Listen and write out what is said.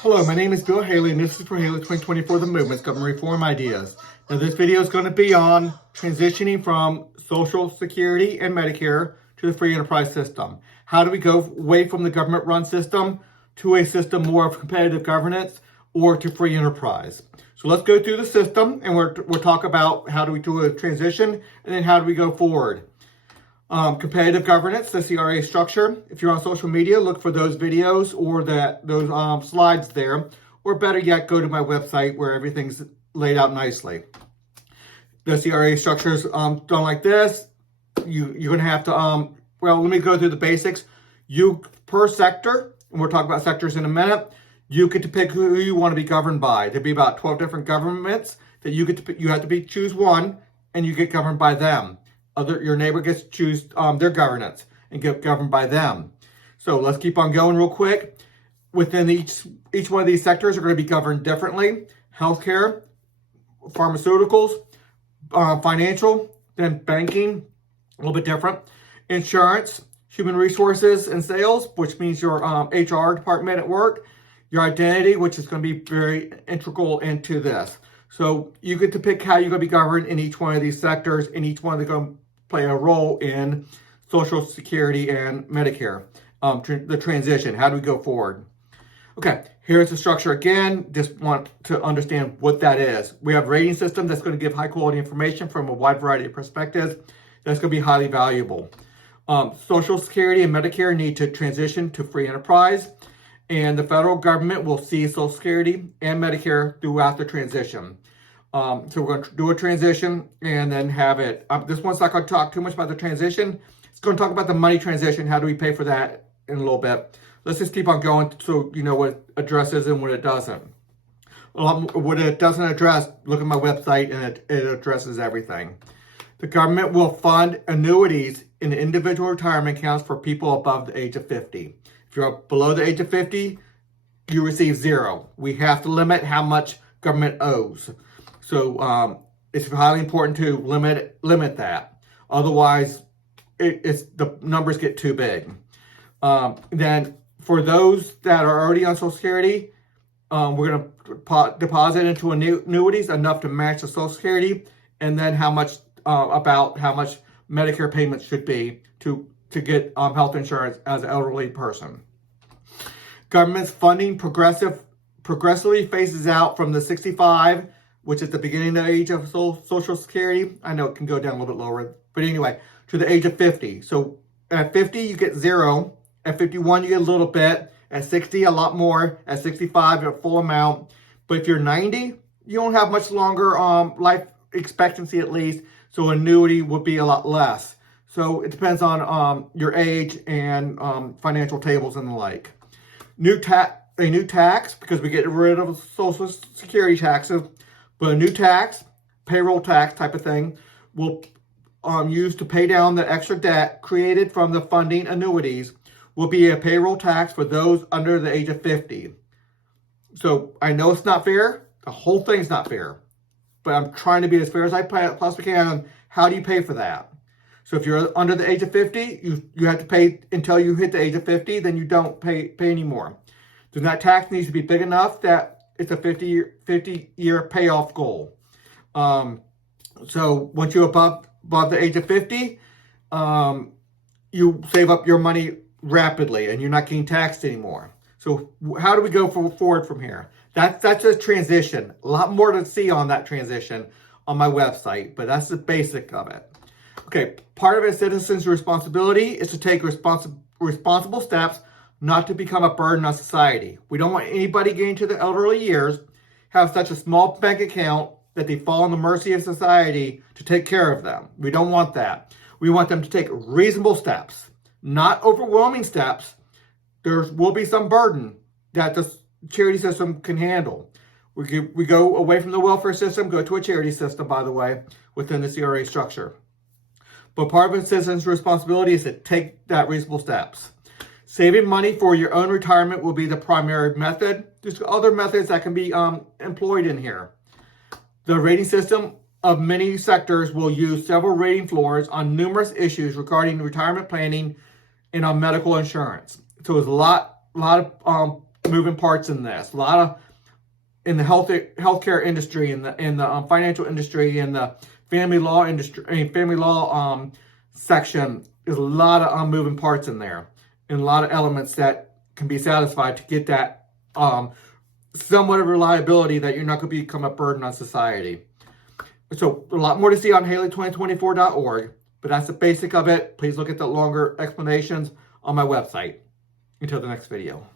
Hello, my name is Bill Haley, and this is for Haley 2024 The Movement's Government Reform Ideas. Now, this video is going to be on transitioning from Social Security and Medicare to the free enterprise system. How do we go away from the government-run system to a system more of competitive governance or to free enterprise? So let's go through the system, and we'll talk about how do we do a transition, and then how do we go forward. Competitive governance, the CRA structure. If you're on social media, look for those videos or those slides there. Or better yet, go to my website where everything's laid out nicely. The CRA structure is done like this. You're going to have to, well, let me go through the basics. You, per sector, and we'll talk about sectors in a minute, you get to pick who you want to be governed by. There'll be about 12 different governments that you get to pick. You have to choose one, and you get governed by them. Your neighbor gets to choose their governance and get governed by them. So let's keep on going real quick. Within each one of these sectors are going to be governed differently. Healthcare, pharmaceuticals, financial, then banking, a little bit different. Insurance, human resources and sales, which means your HR department at work. Your identity, which is going to be very integral into this. So you get to pick how you're going to be governed in each one of these sectors, and each one is going to play a role in Social Security and Medicare, the transition. How do we go forward? Okay, here's the structure again. Just want to understand what that is. We have a rating system that's going to give high quality information from a wide variety of perspectives. That's going to be highly valuable. Social Security and Medicare need to transition to free enterprise, and the federal government will see Social Security and Medicare throughout the transition. So we're going to do a transition and then have it. This one's not going to talk too much about the transition. It's going to talk about the money transition. How do we pay for that in a little bit? Let's just keep on going so you know what it addresses and what it doesn't. What it doesn't address, look at my website, and it addresses everything. The government will fund annuities in individual retirement accounts for people above the age of 50. If you're below the age of 50, you receive zero. We have to limit how much government owes. So it's highly important to limit that. Otherwise, the numbers get too big. Then for those that are already on Social Security, we're going to deposit into annuities enough to match the Social Security, and then how much Medicare payments should be to get health insurance as an elderly person. Government's funding progressively phases out from the 65, which is the beginning of the age of Social Security. I know it can go down a little bit lower, but anyway, to the age of 50. So at 50, you get zero. At 51, you get a little bit. At 60, a lot more. At 65, a full amount. But if you're 90, you don't have much longer life expectancy at least, so annuity would be a lot less. So it depends on your age and financial tables and the like. A new tax, because we get rid of Social Security taxes, but a new tax, payroll tax type of thing, will use to pay down the extra debt created from the funding annuities, will be a payroll tax for those under the age of 50. So I know it's not fair. The whole thing's not fair. But I'm trying to be as fair as I possibly can on how do you pay for that. So if you're under the age of 50, you have to pay until you hit the age of 50, then you don't pay anymore. So that tax needs to be big enough that it's a 50-year payoff goal. So once you're above the age of 50, you save up your money rapidly and you're not getting taxed anymore. So how do we go forward from here? That's a transition. A lot more to see on that transition on my website, but that's the basic of it. Okay, part of a citizen's responsibility is to take responsible steps not to become a burden on society. We don't want anybody getting to the elderly years have such a small bank account that they fall on the mercy of society to take care of them. We don't want that. We want them to take reasonable steps, not overwhelming steps. There will be some burden that the charity system can handle. We go away from the welfare system, go to a charity system, by the way, within the CRA structure. But part of a citizen's responsibility is to take that reasonable steps. Saving money for your own retirement will be the primary method. There's other methods that can be employed in here. The rating system of many sectors will use several rating floors on numerous issues regarding retirement planning and on medical insurance. So there's a lot of moving parts in this. A lot of in the healthcare industry, in the financial industry, in the family law industry, family law section. There's a lot of moving parts in there, and a lot of elements that can be satisfied to get that somewhat of reliability that you're not going to become a burden on society. So a lot more to see on Haley2024.org, but that's the basic of it. Please look at the longer explanations on my website. Until the next video.